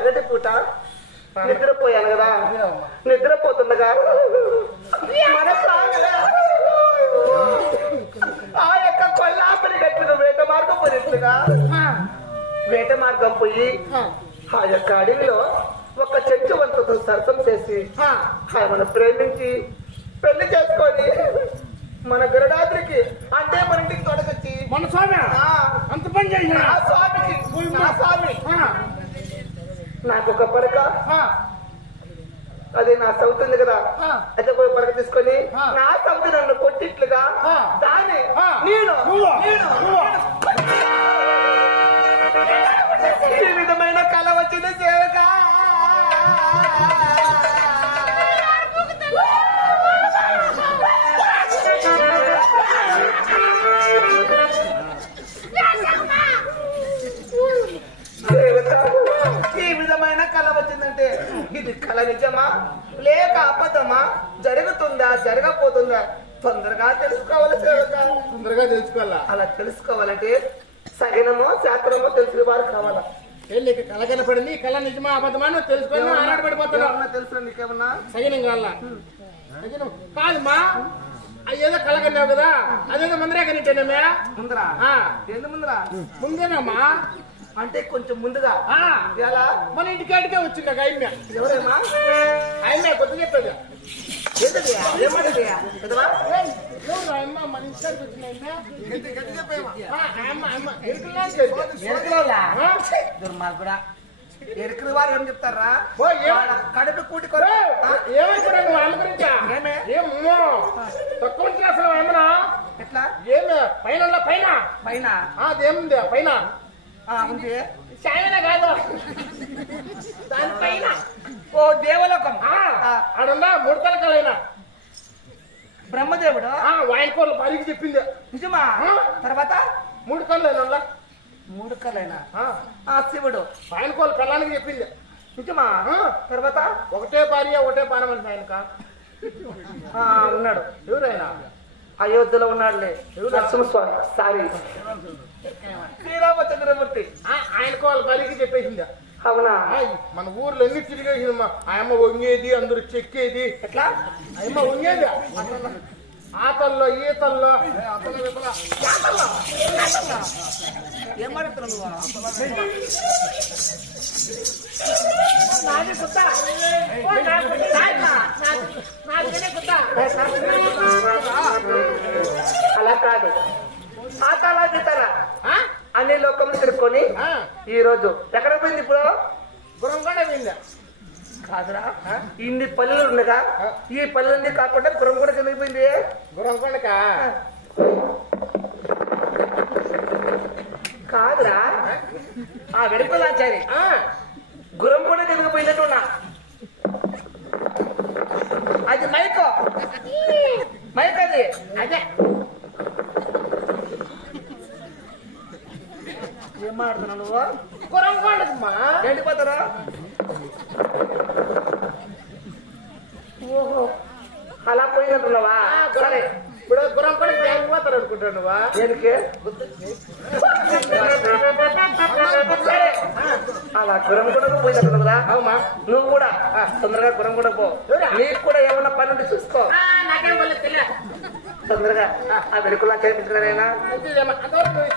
పగటి పూట నిద్రపోయాను కదా, నిద్రపోతుండగా మన ప్రాణులు ఆ యొక్క కొల్లాపలి గట్టిన వేట మార్గం పోయినట్లుగా వేట మార్గం పోయి ఆ యొక్క అడవిలో ఒక చెట్టు వంతతో సరసం చేసి మన ప్రేమించి పెళ్లి చేసుకొని మన గరుడాద్రికి అంటే మన ఇంటికి తొడకొచ్చి మన స్వామి అంత పని చేసి స్వామి నాకు ఒక పడక అదే నా సౌతుంది కదా, అయితే ఒక పడక తీసుకొని నా సౌతి నన్ను కొట్టిట్లుగా దాన్ని నేను ఈ విధమైన కళ వచ్చిన సేవక ఈ విధమైన కళ వచ్చిందంటే ఇది కళ నిజమా లేక అబద్ధమా, జరుగుతుందా జరగపోతుందా తొందరగా తెలుసుకోవాలి. తొందరగా తెలుసుకోవాలా. అలా తెలుసుకోవాలంటే సగనమో శాస్త్రమో తెలిసిన వారు కావాలా. నీకు కళ కనపడింది, కళ నిజమా అబద్ధమా తెలుసుకొని ఆరాటపడిపోతున్నా. తెలుసు నీకేమన్నా సగినం కావాలా? కాదమ్మా, ఏదో కళ కన్నావు కదా, అదేదో ముందరే కనిటేనమ్మా. ముందరా ఎందు ముందరా ముందేనమ్మా, అంటే కొంచెం ముందుగా ఎలా మన ఇంటికాడికే వచ్చింది ఒక ఆయమ్మ. ఎవరేమా ఆయమ్మ కొత్త చెప్పాడు. మన ఇంటికాడికి వచ్చిన దుర్మార్గుడా, ఎరుకుల వారు ఏం చెప్తారా కడుపు కూటి ఏమైపోయా నువ్వు ఆమె గురించా? ఏమో తక్కువ అసలు ఏమన్నా ఎట్లా ఏమి పైన పైన పైన అదేముంది పైన ఉంది చాయన కాదు దానిపైన ఓ దేవలోకం ఆడున్నా 3 తలకాలైనా బ్రహ్మదేవుడు ఆయన కోళ్ళు పరికి చెప్పింది. నిజమా? తర్వాత 3 కళ్ళైనా 3 కళ్ళైనా శివుడు ఆయన కోళ్ళు కళ్ళానికి చెప్పింది. నిజమా? తర్వాత ఒకటే భార్య ఒకటే పానమని ఆయనక ఉన్నాడు. ఎవరైనా అయోధ్యలో ఉన్నాడులే నరసింహస్వామి, సారీ శ్రీరామచంద్రమూర్తి. ఆయన కోళ్ళ పరికి చెప్పేసింది. అవునా? మన ఊర్లో ఎన్ని తిరిగేసిందమ్మా. ఆయమ్మ వంగేది, అందరూ చెక్కేది. ఎట్లా ఆయమ్మ వంగేది ఆతల్లో ఈతల్లో ఏం మాట్లాడుతున్నావు? అలా కాదు, ఆతలా గీతలా అన్ని లోకం తిరుక్కొని ఈ రోజు ఎక్కడ పోయింది? ఇప్పుడు గురంగొండ పోయిందా? కాదురా, ఇన్ని పల్లెలు ఉండగా ఈ పల్లెలన్నీ కాకుండా గురంగొండ చెందిపోయింది. గురంగొండక కాదురా, ఆ వెనుకలాచారి గురంగొండ చెందిపోయినట్టున్నా. అది మైకో మైక్, అది అదే ఏం మాట్లాడుతున్నావు నువ్వు? గురంగొండకమ్మా ఎండిపోతారా? ఓహో, అలా పోయినట్టున్నావా? సరే, ఇప్పుడు గురంగొండ పోతారు అనుకుంటావు నువ్వా? దేనికి? అలా గురంగొండకు పోయినట్టున్నావురా? అవుమా, నువ్వు కూడా తొందరగా గురంగొండ పో. నీకు కూడా ఏమన్నా పని ఉంటే చూసుకో. తొందరగా ఆ వెనుకలా చేయించుకున్నారేనా?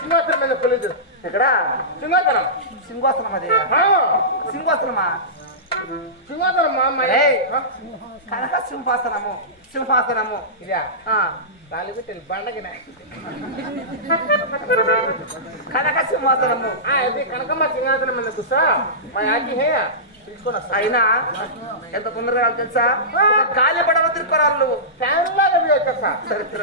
సింహాసనం మీద కొలిదు. ఇక్కడ సింహాసనం సింహాసనం, అది సింహాసనమా? సింహాసనమ్మా. కనక సింహాసనము, సింహాసనము ఇదా తాలిబెట్టి బండగిన కనక సింహాసనము. అది కనకమ్మ సింహాసనం మీద కూర్చో. మా యాకి హే తీసుకొని వస్తా. అయినా ఎంత తొందరగా తెలుసా? గాలి పడవ తిరుక్కోరాలు నువ్వు. ఫ్యాన్ లాగా వచ్చేస్తా. చరిత్ర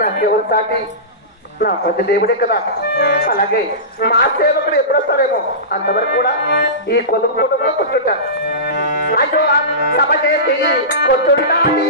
నాకెవరు సాటి నా ప్రతి దేవుడే కదా. అలాగే మా సేవకుడు ఎప్పుడు వస్తారేమో అంతవరకు కూడా ఈ కొలుపు కుటుంబంలో కూర్చుంటా. అయ్యో సభ చేసి కూర్చుంటాను.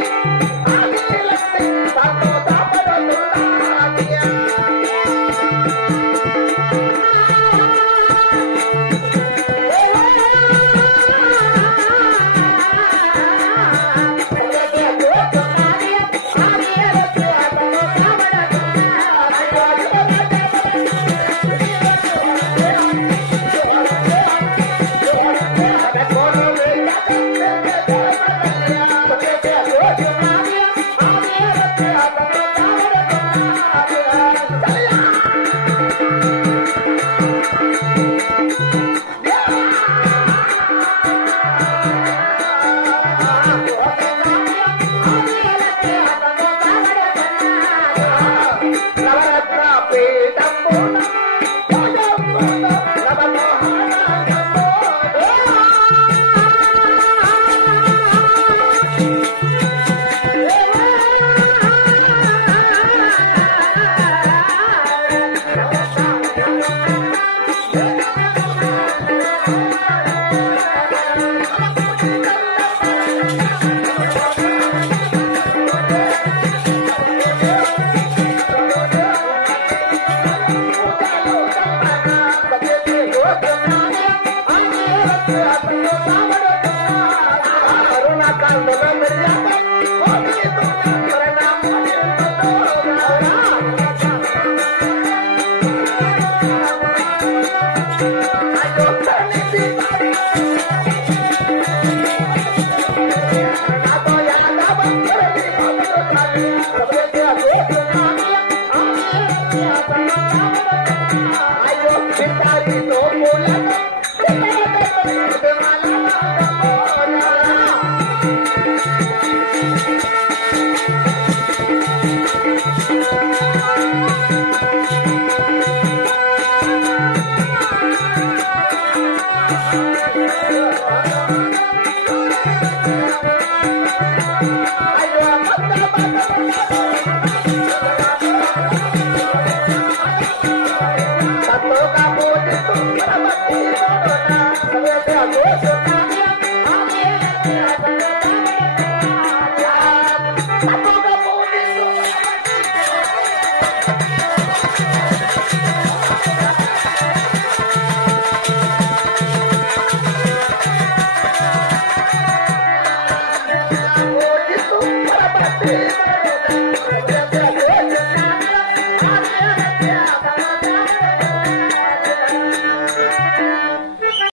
Yeah.